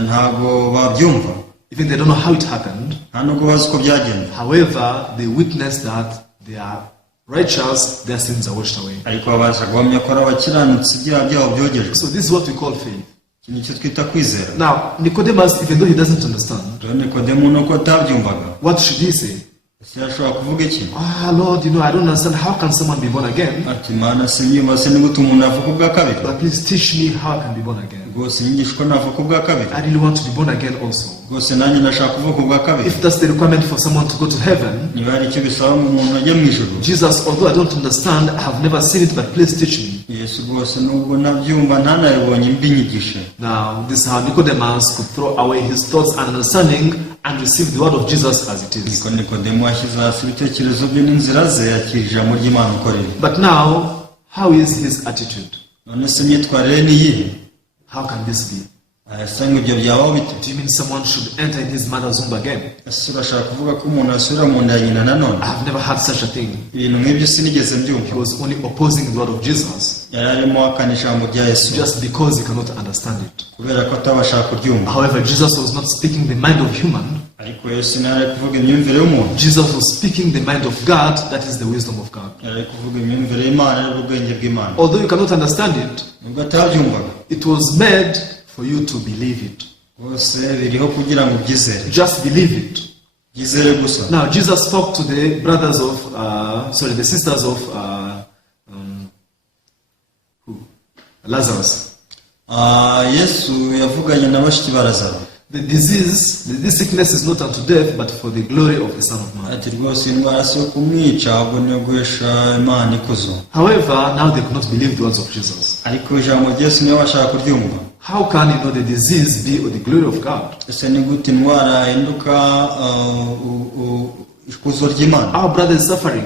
ntabwo babyumva. Even they don't know how it happened. nta nubwo bazi uko byagenze. However, they witness that they are righteous, their sins are washed away. ariko babasha guhamya ko ari abakiranutse, ibyaha byabo byogejwe. So this is what we call faith. iki nicyo twita kwizera. Now, Nicodemus, even though he doesn't understand, rero Nikodemu nuko atabyumvaga. what should he say? ese yashobora kuvuga iki? Lord, I don't understand. How can someone be born again? ati mana simbyumva, se nigute umuntu avuka ubwa kabiri? But please teach me how I can be born again. rwose nyigisha uko navuka ubwa kabiri. I really want to be born again also. rwose nanjye ndashaka kuvuka ubwa kabiri. If that's the requirement for someone to go to heaven, niba hari icyo bisaba ngo umuntu ajye mu ijuru, Jesus, although I don't understand, I have never seen it, but please teach me. yesu rwose nubwo nabyumva ntanayibonye mbinyigishe. Now, this is how Nicodemus could throw away his thoughts and understanding and receive the word of Jesus as it is. niko Nikodemu ashyize hasi ibitekerezo bye n'inzira ze, yakira ijambo ry'Imana uko riri. But now, how is his attitude? none se imyitwarire ni iyihe? How can this be? ese ngo ibyo byabaho bite? Do you mean someone should enter in his mother's womb again? ese urashaka kuvuga ko umuntu asubira mu nda ya nyina nanone? I have never had such a thing. ibintu nk'ibyo sinigeze He mbyumva. was only opposing the word of Jesus. yari arimo ahakana ijambo rya Yesu just because he cannot understand it. kubera ko atabasha kuryumva. However, Jesus was not speaking the mind of human. Ariko Yesu ntiyari kuvuga imyumvire y'umuntu, Jesus was speaking the mind of God, that is the wisdom of God. yari kuvuga imyumvire y'Imana n'ubwenge bw'Imana. Although you cannot understand it, Nubwo atabyumvaga, it was made for you to believe it. bose biriho kugira ngo ubyizere. Just believe it. Byizere gusa. Now, Jesus spoke to the brothers of, the sisters of Lazarus. Yesu yavuganye na bashiki ba Lazaro. The disease, this sickness is not unto death, but for the glory of the Son of Man. Ati rwose indwara si yo kumwica, ahubwo ni iyo guhesha Imana ikuzo. However, now they could not believe the words of Jesus. Ariko ijambo rya Yesu niyo bashaka kuryumva. How can the disease be the glory of God? Ese ni gute indwara ihinduka ikuzo ry'Imana? Our brother is suffering.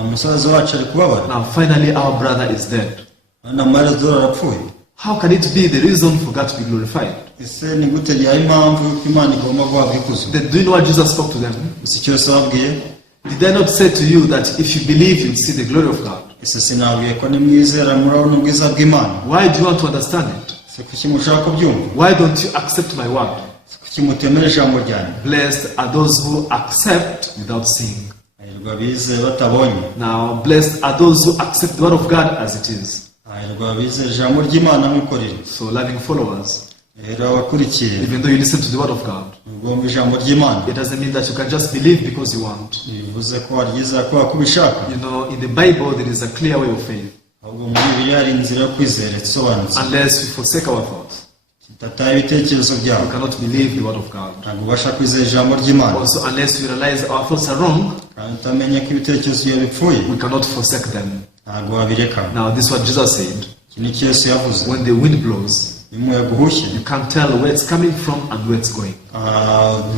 Umusaza wacu ari kubabara. Now, finally, our brother is dead. Hano amaherezo arapfuye. How can it be the reason for God to be glorified? Ese ni gute ryari impamvu y'uko Imana igomba guhabwa ikuzo? Then, do you know what Jesus spoke to them? Ese icyo Yesu ababwiye? Did I not say to you that if you believe, you'll see the glory of God? Ese sinabwiye ko nimwizera murabona ubwiza bw'Imana? Why do you want to understand it? Ese kuki mushaka kubyumva? Why don't you accept my word? Ese kuki mutemera ijambo ryanjye? Blessed are those who accept without seeing. Hahirwa abizera batabonye. Now, blessed are those who accept the word of God as it is. Hahirwa abizera ijambo ry'Imana nk'uko riri. So, loving followers, Rero abakurikiye, even though you listen to the word of God, ugomba ijambo ry'Imana. it doesn't mean that you can just believe because you want. Bivuze ko waryizera kubera ko ubishaka. You know, in the Bible, there is a clear way of faith. Ahubwo muri Bibiliya hari inzira yo kwizera isobanutse. Unless we forsake our thoughts, Tudataye ibitekerezo we byawe, cannot believe the word of God. ntabwo ubasha kwizera ijambo ry'Imana. Also, unless we realize our thoughts are wrong, Kandi utamenye ko ibitekerezo byawe bipfuye, we cannot forsake them. ntabwo wabireka. Now, this is what Jesus said. Iki ni cyo Yesu yavuze. When the wind blows, Iyo umuyaga uhushye, you can't tell where it's coming from and where it's going.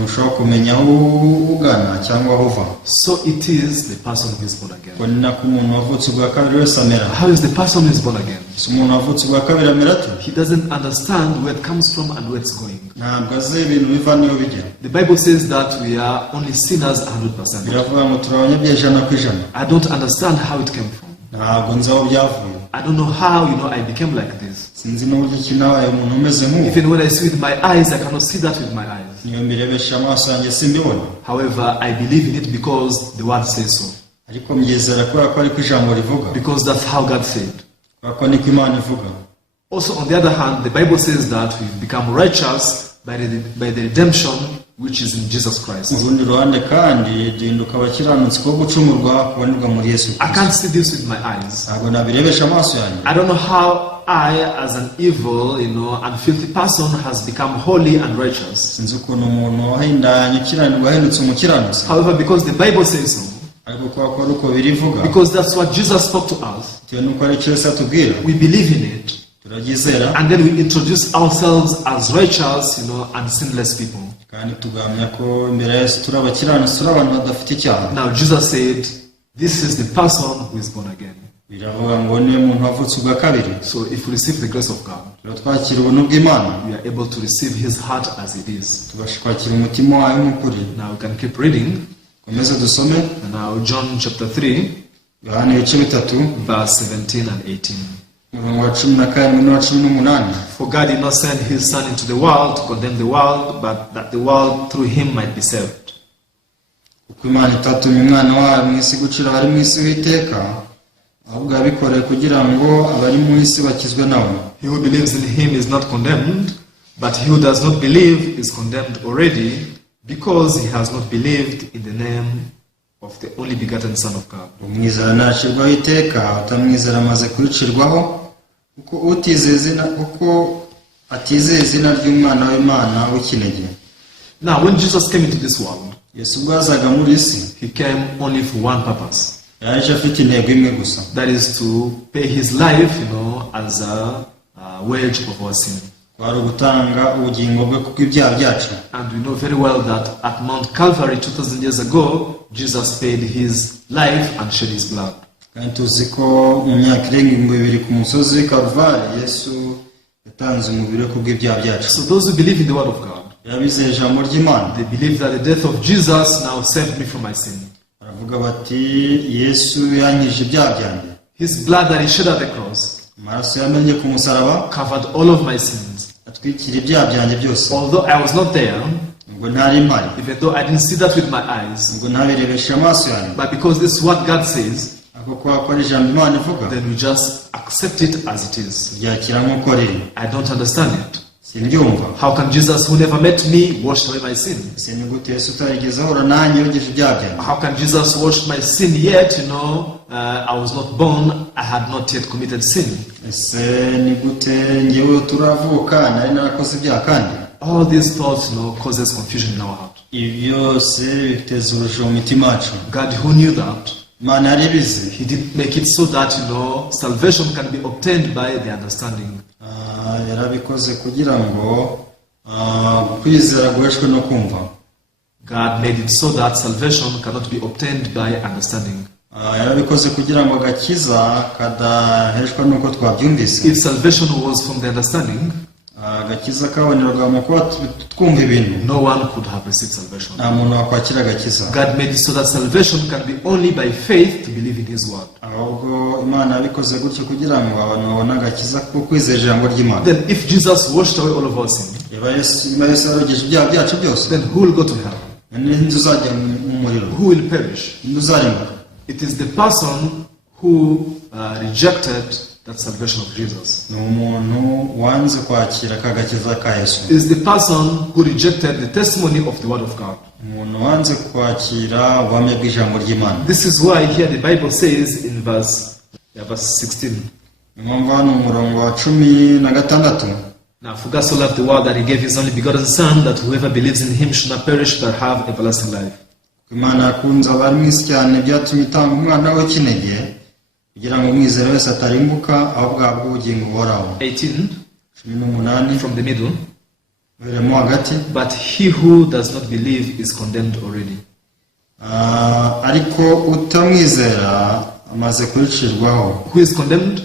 ntushobora kumenya aho ugana cyangwa aho uva. So it is the person who is born again. Ko ni nako umuntu wavutse ubwa kabiri wese amera. How is the person who is born again? Si umuntu wavutse ubwa kabiri amera ate? He doesn't understand where it comes from and where it's going. Ntabwo azi ibintu biva n'iyo bijya. The Bible says that we are only sinners 100%. Biravuga ngo turi abanyabyaha ijana ku ijana. I don't understand how it came from. Ntabwo nzi aho byavuye. I don't know how, I became like this. Sinzi n'uburyo ki nabaye umuntu umeze nk'uwo. Even when I see with my eyes, I cannot see that with my eyes. Niyo mbirebesha amaso yanjye simbibona. However, I believe in it because the word says so. Ariko mbyizera kubera ko ariko ijambo rivuga. Because that's how God said. Kubera ko niko Imana ivuga. Also, on the other hand, the Bible says that we've become righteous by the redemption which is in Jesus Christ. Mu rundi ruhande kandi duhinduka abakiranutsi ko gucumurwa kubonerwa muri Yesu I Kristo. can't see this with my eyes. Ntabwo nabirebesha amaso yanjye. I don't know how I, as an evil, and filthy person, has become holy and righteous. Sinzi ukuntu umuntu wahindanye ukiranirwa ahindutse umukiranutsi. However, because the Bible says so, Ariko kubera ko ari uko birivuga, because that's what Jesus spoke to us, bitewe n'uko ari cyo Yesu atubwira, we believe in it, turaryizera and then we introduce ourselves as righteous, and sinless people. kandi tugamya ko imbere ya Yesu turi abakiranutsi, turi abantu badafite icyaha. Now, Jesus said, this is the person who is born again. Biravuga ngo niyo muntu wavutse ubwa kabiri. So if we receive the grace of God, Rero twakira ubuntu bw'Imana, we are able to receive his heart as it is. tubasha kwakira umutima wayo nk'ukuri. Now we can keep reading. Komeze dusome And now John chapter 3, Yohana ibice bitatu verse 17 and 18. umurongo wa 17 n'uwa 18. For God did not send his Son into the world to condemn the world, but that the world through him might be saved. Kuko Imana itatumye umwana wayo mu isi gucira abari mu isi w'iteka, ahubwo yabikoreye kugira ngo abari mu isi bakizwe nawe. He who believes in him is not condemned, but he who does not believe is condemned already, because he has not believed in the name of the only begotten Son of God. Umwizera ntacirwaho iteka, utamwizera amaze kuricirwaho, kuko atizeye izina ry'umwana w'Imana w'ikinege. Now, when Jesus came into this world, Yesu ubwo yazaga muri isi, he came only for one purpose. yaje afite intego imwe gusa. That is to pay his life, as a wage of our sin. Kwari ugutanga ubugingo bwe kuko ibyaha byacu. And we know very well that at Mount Calvary 2000 years ago, Jesus paid his life and shed his blood. Kandi tuzi ko mu myaka irenga 2000 ku musozi w'i Karuvali, Yesu yatanze umubiri we kubw'ibyaha byacu. So those who believe in the word of God, Yabizeye ijambo ry'Imana, they believe that the death of Jesus now saved me from my sin. baravuga bati Yesu yankije ibyaha byanjye. His blood that he shed at the cross amaraso yamennye ku musaraba covered all of my sins. atwikira ibyaha byanjye byose. Although I was not there, Ubwo ntari mpari, even though I didn't see that with my eyes, ubwo ntabirebesha amaso yanjye, but because this is what God says, ako kwa ijambo Imana ivuga, then we just accept it as it is. byakira nk'uko riri. I don't understand it. Simbyumva. How can Jesus, who never met me, wash away my sin? Ese ni gute Yesu utarigeze ahura nanjye yogeje ibyaha byanjye? How can Jesus wash my sin yet, I was not born, I had not yet committed sin? Ese ni gute njyewe turavuka nari narakoze ibyaha kandi? All these thoughts, causes confusion in our heart. Ibi byose biteza urujijo mu mitima yacu. God, who knew that, Imana yari ibizi. He didn't make it so that, salvation can be obtained by the understanding. Yarabikoze kugira ngo kwizera guheshwe no kumva. God made it so that salvation cannot be obtained by understanding. Yarabikoze kugira ngo agakiza kadaheshwa nuko twabyumvise. If salvation was from the understanding, agakiza kabonerwaga mu kuba twumva ibintu, no one could have received salvation. nta muntu wakwakira agakiza. God made it so that salvation can be only by faith to believe in His word. Ahubwo Imana yabikoze gutyo kugira ngo abantu babone agakiza ko kwizera ijambo ry'Imana. Then if Jesus washed away all of our sin, Niba Yesu yarogeje ibyaha byacu byose, then who will go to hell? ninde uzajya mu muriro? Who will perish? Ninde uzarimbuka? It is the person who rejected that salvation of Jesus. Ni umuntu wanze kwakira akagakiza ka Yesu. It is the person who rejected the testimony of the word of God. Umuntu wanze kwakira ubuhamya bw'ijambo ry'Imana. This is why here the Bible says in verse 16. Impamvu hano umurongo wa 16, Now for God so loved the world that He gave His only begotten Son, that whoever believes in Him should not perish but have everlasting life. Imana yakunze abari mu isi cyane byatumye itanga umwana we w'ikinege kugira ngo umwizera wese atarimbuka ahubwo ahabwe ubugingo buhoraho. 18 from the middle. Veremo hagati. But he who does not believe is condemned already. Ariko utamwizera amaze kuricirwaho. Who is condemned?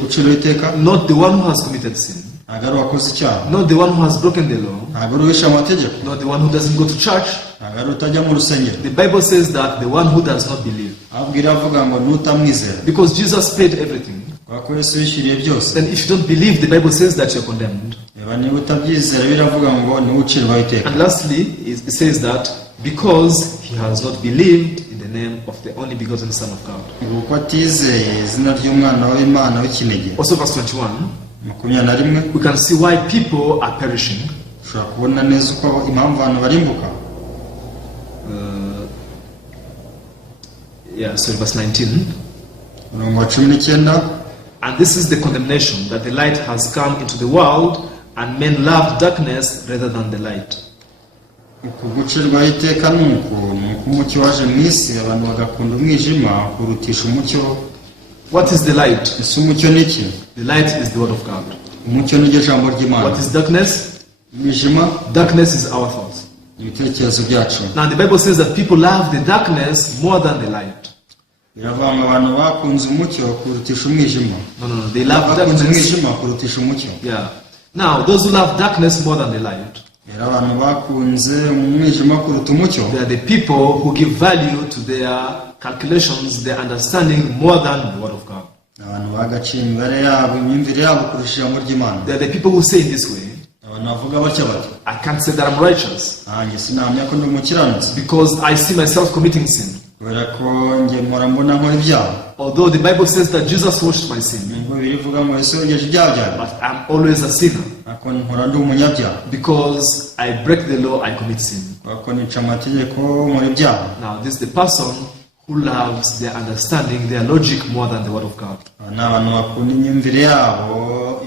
Uciriwe iteka. Not the one who has committed sin. Ntabwo ari uwakoze icyaha. Not the one who has broken the law. Ntabwo ari uwishe amategeko. Not the one who doesn't go to church. Ntabwo ari utajya mu rusengero. The Bible says that the one who does not believe. Ahubwo iravuga ngo nutamwizera. Because Jesus paid everything. Kuko Yesu yishyuriye byose. Then if you don't believe, the Bible says that you're condemned. Niba utabyizera biravuga ngo ni ucirwaho iteka. And lastly, it says that because he has not believed in the name of the only begotten Son of God. Kuko atizeye izina ry'umwana w'Imana w'ikinege. Also verse 21, 21, we can see why people are perishing. ushobora kubona neza uko impamvu abantu barimbuka. Verse 19. Umurongo wa 19. And this is the condemnation, that the light has come into the world, and men loved darkness rather than the light. Uku gucirwaho iteka ni uko umucyo waje mu isi abantu bagakunda umwijima kurutisha umucyo. What is the light? Ese umucyo ni iki? The light is the word of God. Umucyo ni ijambo ry'Imana. What is darkness? Umwijima? Darkness is our thoughts. Ibitekerezo byacu. Now the Bible says that people love the darkness more than the light. Biravuga ngo abantu bakunze umucyo kurutisha umwijima. No. They love bakunze darkness. umwijima kurutisha umucyo. Yeah. Now those who love darkness more than the light, Abantu bakunze umwijima kuruta umucyo. they are the people who give value to their calculations, their understanding more than the word of God. Abantu bagaciye imibare yabo, imyumvire yabo kurusha ijambo ry'Imana. They are the people who say in this way, Abantu bavuga batya bati, I can't say that I'm righteous nanjye sinamya ko ndi umukiranutsi because I see myself committing sin. kubera ko njye mpora mbona nkora ibyaha. Although the Bible says that Jesus washed my sin, Nubwo birivuga ngo Yesu yogeje ibyaha byanjye, but I'm always a sinner. ariko mpora ndi umunyabyaha. Because I break the law, I commit sin. Kubera ko nica amategeko nkora ibyaha. Now this is the person who loves their understanding, their logic more than the word of God. Ni abantu bakunda imyumvire yabo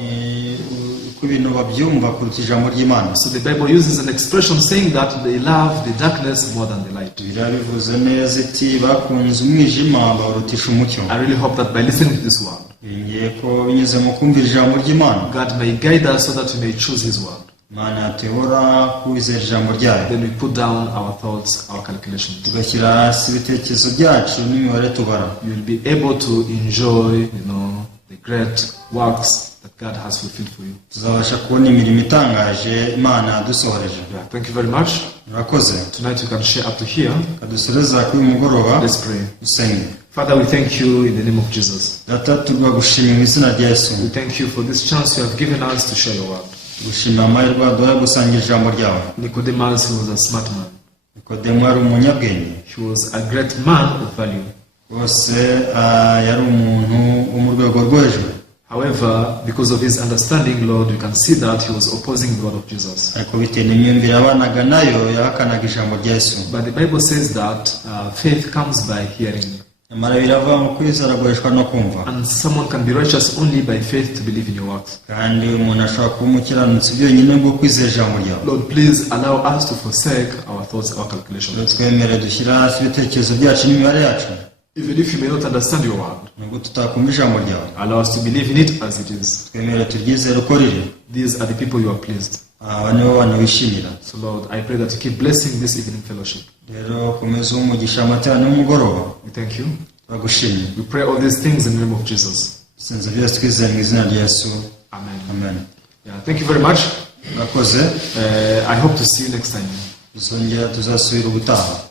uko ibintu babyumva kuruta ijambo ry'Imana. So the Bible uses an expression saying that they love the darkness more than the light. Bibiliya bivuze neza iti bakunze umwijima bawurutisha umucyo. I really hope that by listening to this word, Ngiye ko binyuze mu kumvira ijambo ry'Imana, God may guide us so that we may choose His word. Imana yatuyobora kwizera ijambo ryayo. Then we put down our thoughts, our calculations. Tugashyira hasi ibitekerezo byacu n'imibare tubara. You will be able to enjoy, the great works that God has fulfilled for you. Tuzabasha kubona imirimo itangaje Imana yadusohoreje. Yeah, thank you very much. Murakoze. Tonight you can share up to here. Kadusoreza kuri uyu mugoroba. Let's pray. Dusenge. Father, we thank you in the name of Jesus. data turwagushimira mu izina rya yesu We thank you for this chance you have given us to share your word. gushimira amahirwe waduha yo gusangira ijambo ryawe. Nicodemus, he was a smart man. nikodemu yari umunyabwenge He was a great man of value. rwose yari umuntu wo mu rwego rwo hejuru. However, because of his understanding, Lord, you can see that he was opposing the word of Jesus. ariko bitewe n'imyumvire yabanaga nayo yahakanaga ijambo rya yesu. But the Bible says that faith comes by hearing. nyamara birava mu kwizera guheshwa no kumva, And someone can be righteous only by faith to believe in your works. kandi umuntu ashobora kuba umukiranutsi byonyine bwo kwizera ijambo ryawe. Lord, please allow us to forsake our thoughts, our calculations. twemere dushyire hasi ibitekerezo byacu n'imibare yacu, Even if you may not understand your word, nubwo tutakumva ijambo ryawe. allow us to believe in it as it is. twemere turyizere uko riri. These are the people you are pleased. aba nibo bantu wishimira. So, Lord, I pray that you keep blessing this evening fellowship. rero komeza umugisha amateraniro y'umugoroba. We thank you. turagushimye. We pray all these things in the name of Jesus. sinzi byose twizeye mu izina rya yesu, Amen. amen. Yeah, thank you very much. murakoze. I hope to see you next time. tuzongera tuzasubira ubutaha.